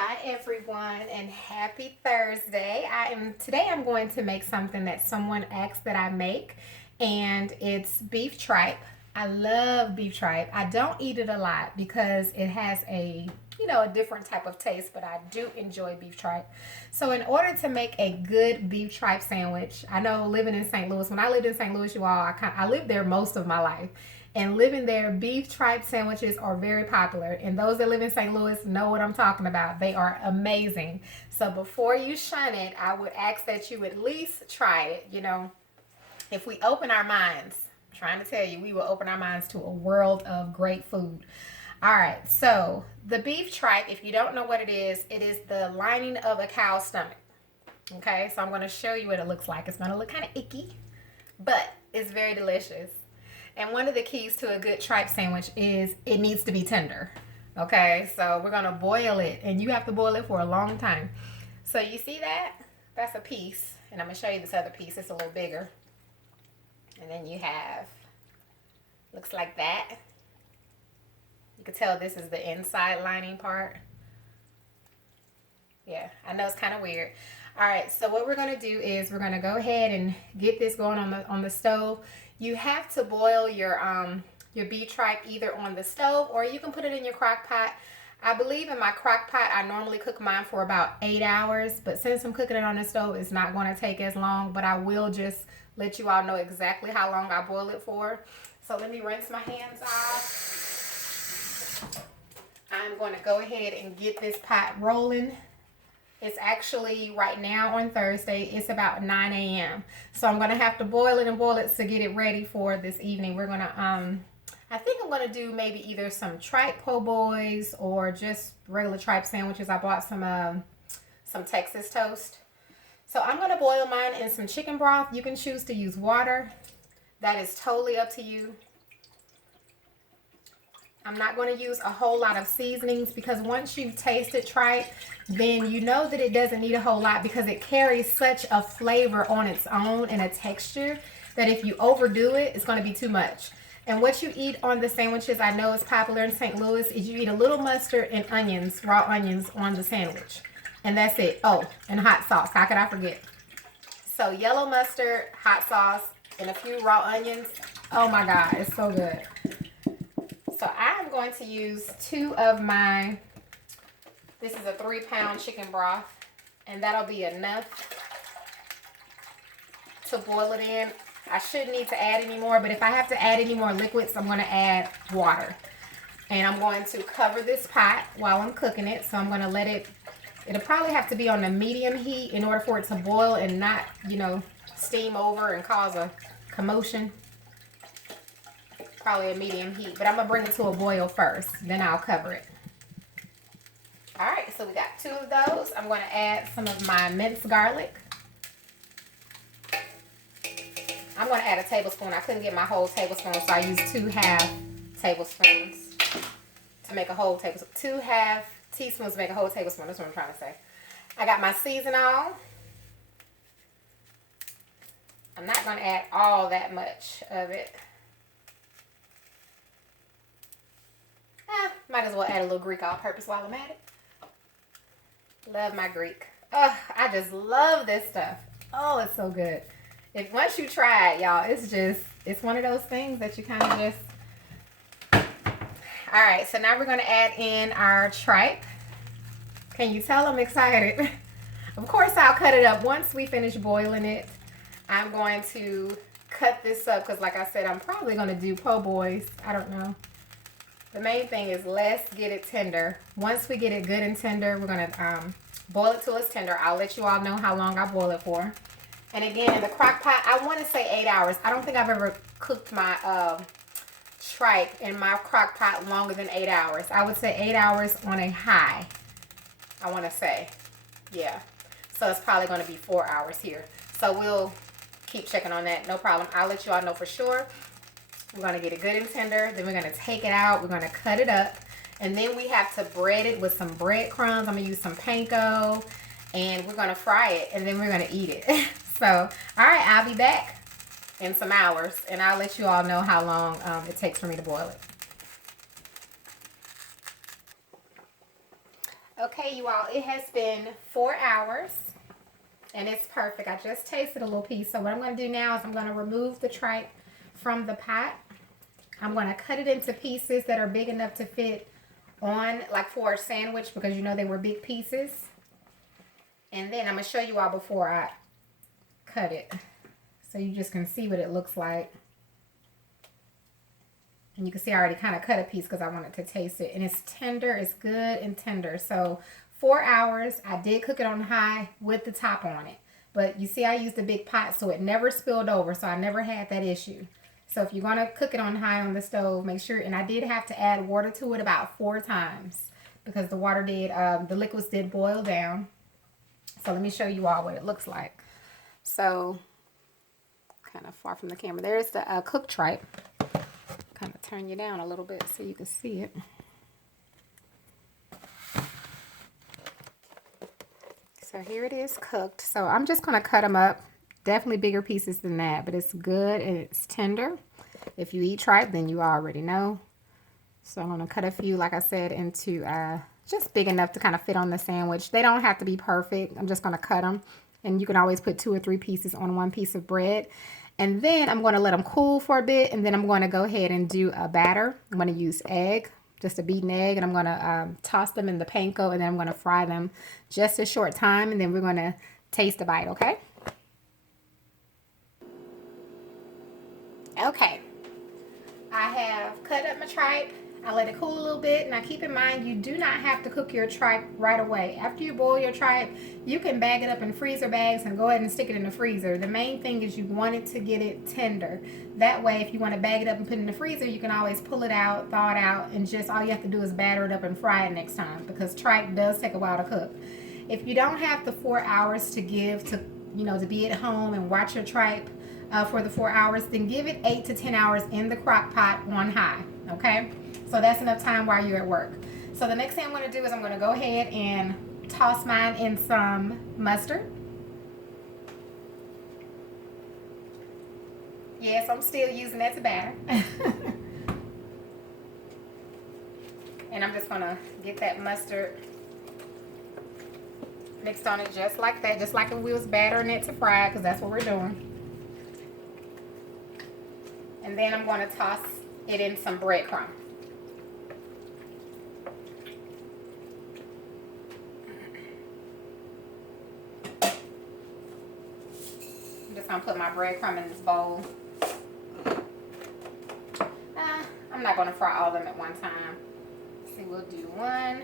Hi everyone and happy Thursday. Today I'm going to make something that someone asked that I make, and it's beef tripe. I love beef tripe. I don't eat it a lot because it has a different type of taste, but I do enjoy beef tripe. So in order to make a good beef tripe sandwich, I know living in St. Louis, when I lived in St. Louis, you all, I lived there most of my life. And living there, beef tripe sandwiches are very popular. And those that live in St. Louis know what I'm talking about. They are amazing. So before you shun it, I would ask that you at least try it. If we open our minds, I'm trying to tell you, we will open our minds to a world of great food. All right, so the beef tripe, if you don't know what it is the lining of a cow's stomach. Okay, so I'm going to show you what it looks like. It's going to look kind of icky, but it's very delicious. And one of the keys to a good tripe sandwich is it needs to be tender. Okay, so we're gonna boil it, and you have to boil it for a long time. So you see that? That's a piece, and I'm gonna show you this other piece. It's a little bigger. And then you have, looks like that. You can tell this is the inside lining part. Yeah, I know it's kind of weird. All right, so what we're gonna do is we're gonna go ahead and get this going on the stove. You have to boil your beef tripe either on the stove or you can put it in your crock pot. I believe in my crock pot, I normally cook mine for about 8 hours, but since I'm cooking it on the stove, it's not going to take as long, but I will just let you all know exactly how long I boil it for. So let me rinse my hands off. I'm going to go ahead and get this pot rolling. It's actually right now on Thursday, it's about 9 a.m. So I'm going to have to boil it and boil it to get it ready for this evening. We're going to, I think I'm going to do maybe either some tripe po' boys or just regular tripe sandwiches. I bought some Texas toast. So I'm going to boil mine in some chicken broth. You can choose to use water. That is totally up to you. I'm not going to use a whole lot of seasonings because once you've tasted tripe, then you know that it doesn't need a whole lot because it carries such a flavor on its own and a texture that if you overdo it, it's going to be too much. And what you eat on the sandwiches, I know is popular in St. Louis, is you eat a little mustard and onions, raw onions on the sandwich. And that's it. Oh, and hot sauce. How could I forget? So yellow mustard, hot sauce, and a few raw onions. Oh my God, it's so good. So I'm going to use this is a 3-pound chicken broth, and that'll be enough to boil it in. I shouldn't need to add any more, but if I have to add any more liquids, I'm going to add water. And I'm going to cover this pot while I'm cooking it. So I'm going to it'll probably have to be on the medium heat in order for it to boil and not, steam over and cause a commotion. Probably a medium heat, but I'm going to bring it to a boil first. Then I'll cover it. All right, so we got 2 of those. I'm going to add some of my minced garlic. I'm going to add a tablespoon. I couldn't get my whole tablespoon, so I used 2 half tablespoons to make a whole tablespoon. 2 half teaspoons to make a whole tablespoon. That's what I'm trying to say. I got my seasoning on. I'm not going to add all that much of it. Might as well add a little Greek all-purpose while I'm at it. Love my Greek. Oh, I just love this stuff. Oh, it's so good. Once you try it, y'all, it's one of those things that you kind of just... All right, so now we're going to add in our tripe. Can you tell I'm excited? Of course, I'll cut it up. Once we finish boiling it, I'm going to cut this up because, like I said, I'm probably going to do po' boys. I don't know. The main thing is let's get it tender. Once we get it good and tender, we're going to boil it till it's tender. I'll let you all know how long I boil it for. And again, in the crock pot, I want to say 8 hours. I don't think I've ever cooked my tripe in my crock pot longer than 8 hours. I would say 8 hours on a high, I want to say. Yeah. So it's probably going to be 4 hours here. So we'll keep checking on that. No problem. I'll let you all know for sure. We're going to get it good and tender. Then we're going to take it out. We're going to cut it up. And then we have to bread it with some breadcrumbs. I'm going to use some panko. And we're going to fry it. And then we're going to eat it. So, all right. I'll be back in some hours. And I'll let you all know how long it takes for me to boil it. Okay, you all, it has been 4 hours and it's perfect. I just tasted a little piece. So what I'm going to do now is I'm going to remove the tripe from the pot. I'm going to cut it into pieces that are big enough to fit on, like for a sandwich, because you know they were big pieces. And then I'm going to show you all before I cut it, so you just can see what it looks like. And you can see I already kind of cut a piece because I wanted to taste it. And it's tender. It's good and tender. So 4 hours. I did cook it on high with the top on it. But you see I used a big pot so it never spilled over. So I never had that issue. So if you're going to cook it on high on the stove, make sure. And I did have to add water to it about 4 times. Because the water did, the liquids did boil down. So let me show you all what it looks like. So kind of far from the camera. There's the cooked tripe. Kind of turn you down a little bit so you can see it. So here it is cooked. So I'm just going to cut them up. Definitely bigger pieces than that, but it's good and it's tender. If you eat tripe, then you already know. So I'm going to cut a few, like I said, into just big enough to kind of fit on the sandwich. They don't have to be perfect. I'm just going to cut them. And you can always put 2 or 3 pieces on one piece of bread. And then I'm going to let them cool for a bit. And then I'm going to go ahead and do a batter. I'm going to use egg, just a beaten egg. And I'm going to toss them in the panko. And then I'm going to fry them just a short time. And then we're going to taste a bite, okay? Okay. I have cut up my tripe. I let it cool a little bit. Now keep in mind, you do not have to cook your tripe right away. After you boil your tripe, you can bag it up in freezer bags and go ahead and stick it in the freezer. The main thing is you want it to get it tender. That way, if you want to bag it up and put it in the freezer, you can always pull it out, thaw it out, and just all you have to do is batter it up and fry it next time, because tripe does take a while to cook. If you don't have the 4 hours to give to, to be at home and watch your tripe for the 4 hours, then give it 8 to 10 hours in the crock pot on high, okay? So that's enough time while you're at work. So the next thing I'm going to do is I'm going to go ahead and toss mine in some mustard. Yes, I'm still using that to batter. And I'm just going to get that mustard mixed on it just like that, just like if we was battering it to fry, because that's what we're doing. And then I'm going to toss it in some breadcrumbs. I'm gonna put my breadcrumb in this bowl. I'm not gonna fry all of them at one time. See, we'll do 1,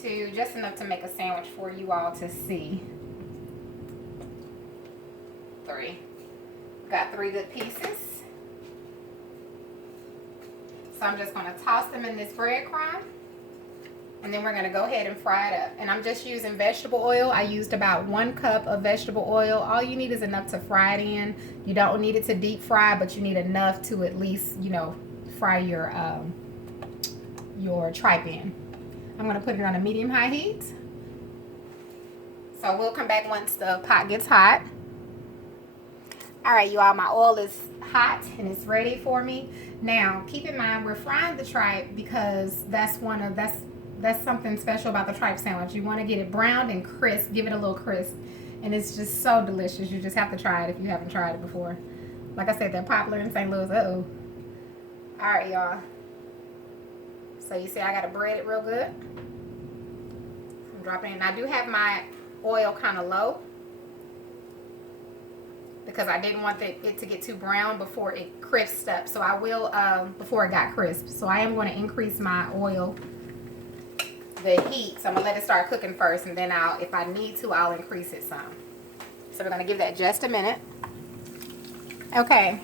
2, just enough to make a sandwich for you all to see. 3. Got 3 good pieces. So I'm just gonna toss them in this breadcrumb. And then we're going to go ahead and fry it up. And I'm just using vegetable oil. I used about 1 cup of vegetable oil. All you need is enough to fry it in. You don't need it to deep fry, but you need enough to at least, fry your tripe in. I'm going to put it on a medium-high heat. So we'll come back once the pot gets hot. All right, you all, my oil is hot and it's ready for me. Now, keep in mind, we're frying the tripe because that's something special about the tripe sandwich. You want to get it browned and crisp, give it a little crisp. And it's just so delicious. You just have to try it if you haven't tried it before. Like I said, they're popular in St. Louis. Uh-oh. All right, y'all. So you see I got to bread it real good. I'm dropping it in. I do have my oil kind of low, because I didn't want it to get too brown before it crisped up. So I will, before it got crisp. So I am going to increase my oil, the heat. So I'm going to let it start cooking first, and then if I need to, I'll increase it some. So we're going to give that just a minute. Okay.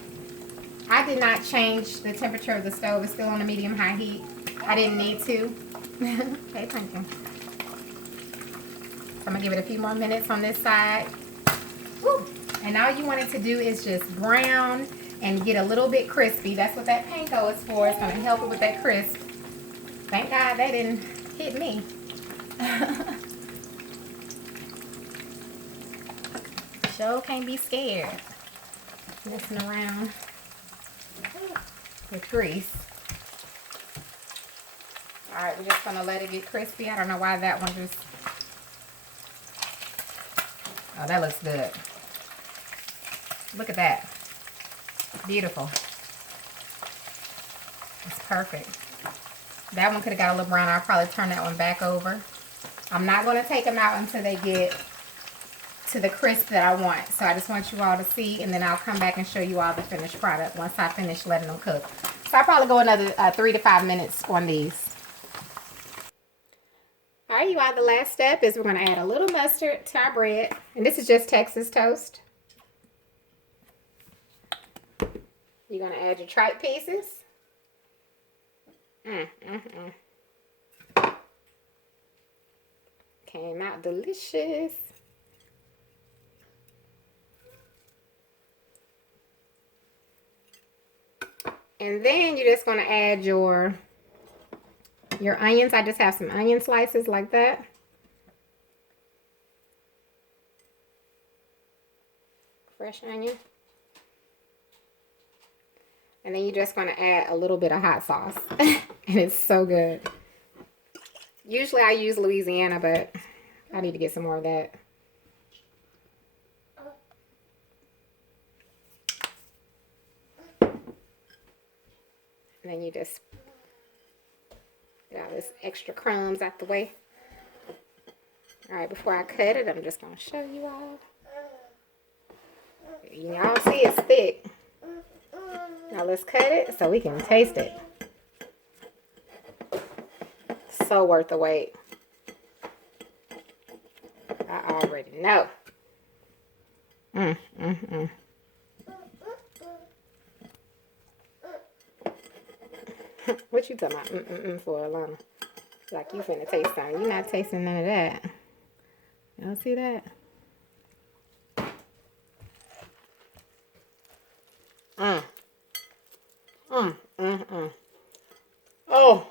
I did not change the temperature of the stove. It's still on a medium-high heat. I didn't need to. Okay, thank you. So I'm going to give it a few more minutes on this side. Woo. And all you want it to do is just brown and get a little bit crispy. That's what that panko is for. It's going to help it with that crisp. Thank God they didn't hit me. Sure can't be scared messing around with grease. All right, we're just gonna let it get crispy. I don't know why that one just... Oh, that looks good. Look at that. Beautiful. It's perfect. That one could have got a little brown. I'll probably turn that one back over. I'm not going to take them out until they get to the crisp that I want. So I just want you all to see, and then I'll come back and show you all the finished product once I finish letting them cook. So I'll probably go another 3 to 5 minutes on these. All right, you all, the last step is we're going to add a little mustard to our bread. And this is just Texas toast. You're going to add your tripe pieces. Came out delicious. And then you're just going to add your onions. I just have some onion slices like that. Fresh onion. And then you're just going to add a little bit of hot sauce. And it's so good. Usually I use Louisiana, but I need to get some more of that. And then you just get all this extra crumbs out the way. All right, before I cut it, I'm just going to show you all. Y'all see it's thick. Now let's cut it so we can taste it. So worth the wait. I already know. What you talking about? For Alana? Like you finna taste something. You're not tasting none of that. Y'all see that? Oh.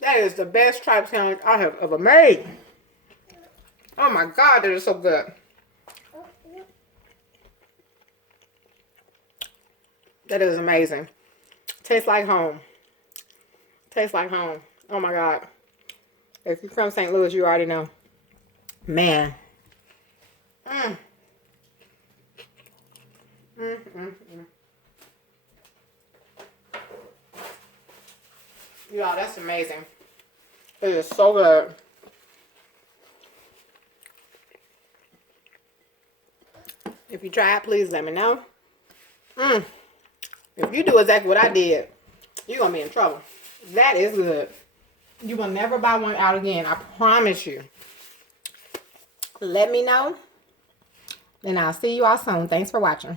That is the best tripe sandwich I have ever made. Oh my God, that is so good. That is amazing. Tastes like home. Tastes like home. Oh my God. If you're from St. Louis, you already know. Man. Y'all, that's amazing. It is so good. If you try it, please let me know. If you do exactly what I did, you're going to be in trouble. That is good. You will never buy one out again. I promise you. Let me know. And I'll see you all soon. Thanks for watching.